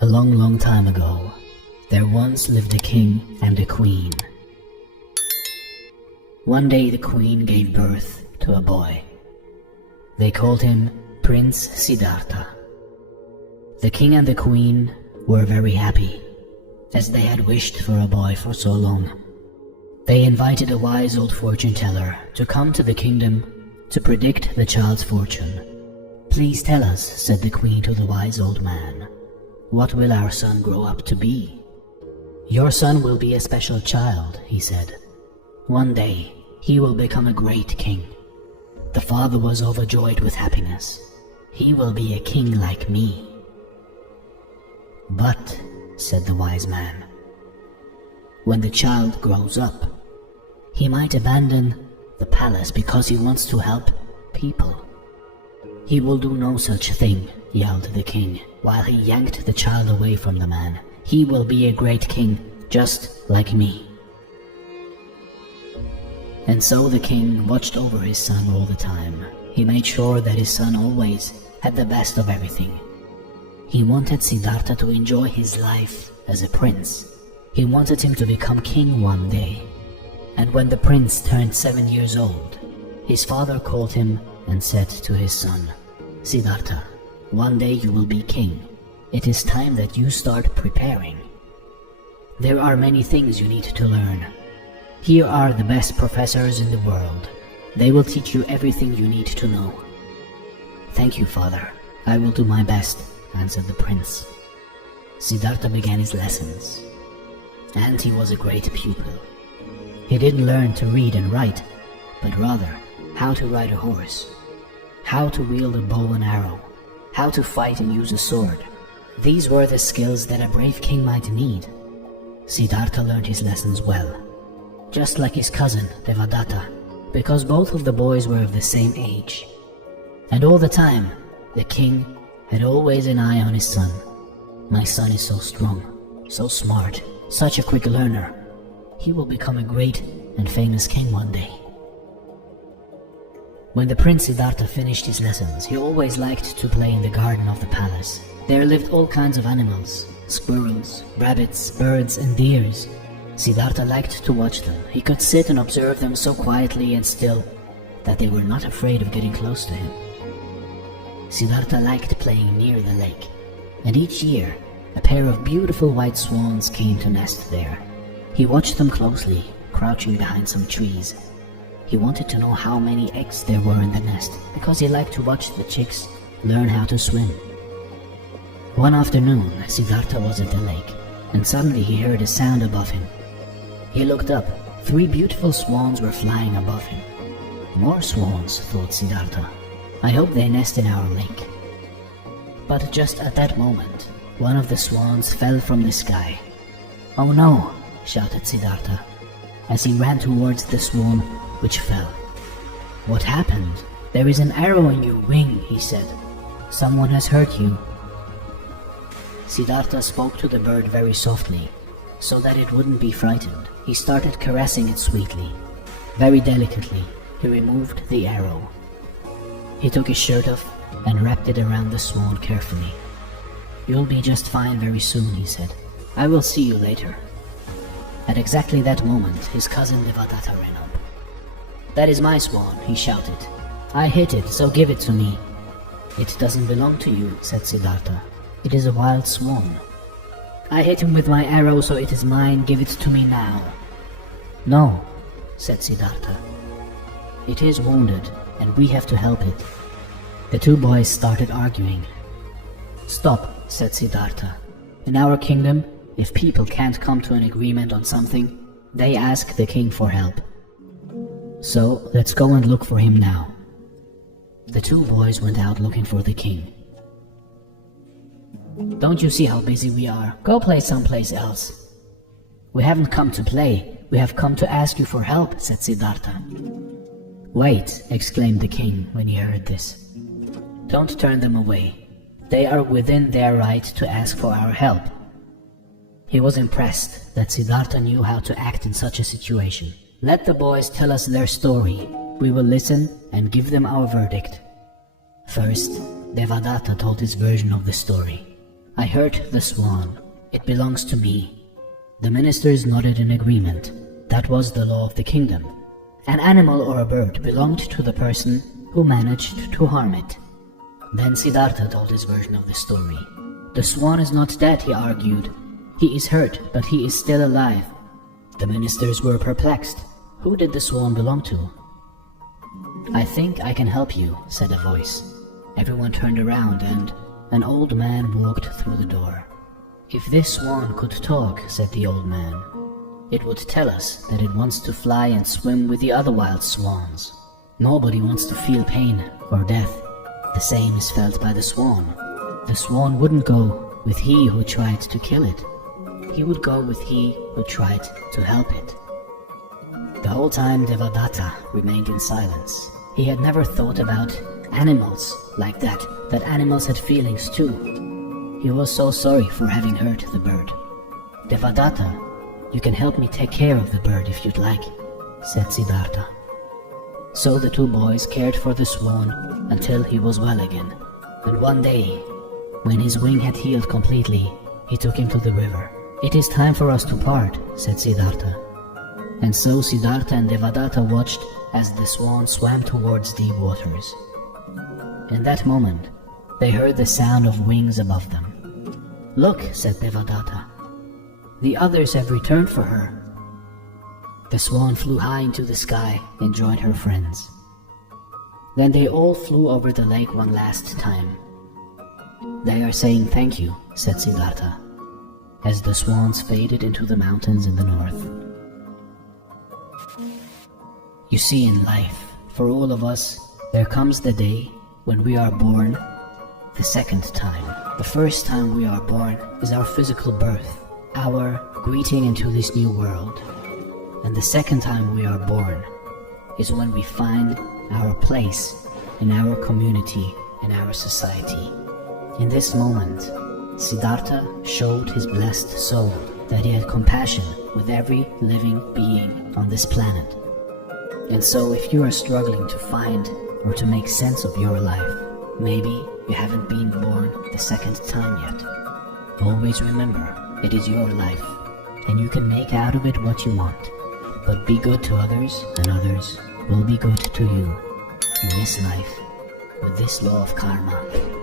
A long, long time ago, there once lived a king and a queen. One day the queen gave birth to a boy. They called him Prince Siddhartha. The king and the queen were very happy, as they had wished for a boy for so long. They invited a wise old fortune teller to come to the kingdom to predict the child's fortune. "Please tell us," said the queen to the wise old man, "what will our son grow up to be?" "Your son will be a special child," he said. "One day, he will become a great king." The father was overjoyed with happiness. "He will be a king like me." "But," said the wise man, "when the child grows up, he might abandon the palace because he wants to help people." "He will do no such thing," yelled the king, while he yanked the child away from the man. "He will be a great king, just like me." And so the king watched over his son all the time. He made sure that his son always had the best of everything. He wanted Siddhartha to enjoy his life as a prince. He wanted him to become king one day. And when the prince turned 7 years old, his father called him and said to his son, "Siddhartha, one day you will be king. It is time that you start preparing. There are many things you need to learn. Here are the best professors in the world. They will teach you everything you need to know." "Thank you, father. I will do my best," answered the prince. Siddhartha began his lessons, and he was a great pupil. He didn't learn to read and write, but rather how to ride a horse, how to wield a bow and arrow, how to fight and use a sword. These were the skills that a brave king might need. Siddhartha learned his lessons well, just like his cousin Devadatta, because both of the boys were of the same age. And all the time, the king had always an eye on his son. "My son is so strong, so smart, such a quick learner. He will become a great and famous king one day." When the Prince Siddhartha finished his lessons, he always liked to play in the garden of the palace. There lived all kinds of animals: squirrels, rabbits, birds, and deers. Siddhartha liked to watch them. He could sit and observe them so quietly and still that they were not afraid of getting close to him. Siddhartha liked playing near the lake, and each year a pair of beautiful white swans came to nest there. He watched them closely, crouching behind some trees. He wanted to know how many eggs there were in the nest, because he liked to watch the chicks learn how to swim. One afternoon, Siddhartha was at the lake, and suddenly he heard a sound above him. He looked up. 3 beautiful swans were flying above him. "More swans," thought Siddhartha. "I hope they nest in our lake." But just at that moment, one of the swans fell from the sky. "Oh no!" shouted Siddhartha, as he ran towards the swan which fell. "What happened?" "There is an arrow in your wing," he said. "Someone has hurt you." Siddhartha spoke to the bird very softly, so that it wouldn't be frightened. He started caressing it sweetly. Very delicately, he removed the arrow. He took his shirt off and wrapped it around the swan carefully. "You'll be just fine very soon," he said. "I will see you later." At exactly that moment, his cousin Devadatta ran up. "That is my swan," he shouted. "I hit it, so give it to me." "It doesn't belong to you," said Siddhartha. "It is a wild swan." "I hit him with my arrow, so it is mine. Give it to me now." "No," said Siddhartha. "It is wounded, and we have to help it." The 2 boys started arguing. "Stop," said Siddhartha. "In our kingdom, if people can't come to an agreement on something, they ask the king for help. So let's go and look for him now." The 2 boys went out looking for the king. "Don't you see how busy we are? Go play someplace else." "We haven't come to play. We have come to ask you for help," said Siddhartha. "Wait," exclaimed the king when he heard this. "Don't turn them away. They are within their right to ask for our help." He was impressed that Siddhartha knew how to act in such a situation. "Let the boys tell us their story. We will listen and give them our verdict." First, Devadatta told his version of the story. I hurt the swan. It belongs to me. The ministers nodded in agreement. That was the law of the kingdom. An animal or a bird belonged to the person who managed to harm it. Then Siddhartha told his version of the story. The swan is not dead, he argued. He is hurt, but he is still alive. The ministers were perplexed. Who did the swan belong to? I think I can help you, said a voice. Everyone turned around and an old man walked through the door. If this swan could talk, said the old man, it would tell us that it wants to fly and swim with the other wild swans. Nobody wants to feel pain or death. The same is felt by the swan. The swan wouldn't go with he who tried to kill it. He would go with he who tried to help it. The whole time Devadatta remained in silence. He had never thought about animals like that animals had feelings too. He was so sorry for having hurt the bird. Devadatta, you can help me take care of the bird if you'd like, said Siddhartha. So the two boys cared for the swan until he was well again. And one day, when his wing had healed completely, he took him to the river. It is time for us to part, said Siddhartha. And so Siddhartha and Devadatta watched as the swan swam towards deep waters. In that moment, they heard the sound of wings above them. Look, said Devadatta. The others have returned for her. The swan flew high into the sky and joined her friends. Then they all flew over the lake one last time. They are saying thank you, said Siddhartha, as the swans faded into the mountains in the north. You see, in life, for all of us, there comes the day when we are born the second time. The first time we are born is our physical birth, our greeting into this new world. And the second time we are born is when we find our place in our community, in our society. In this moment, Siddhartha showed his blessed soul that he had compassion with every living being on this planet. And so if you are struggling to find or to make sense of your life, maybe you haven't been born the second time yet. Always remember, it is your life, and you can make out of it what you want. But be good to others, and others will be good to you in this life, with this law of karma.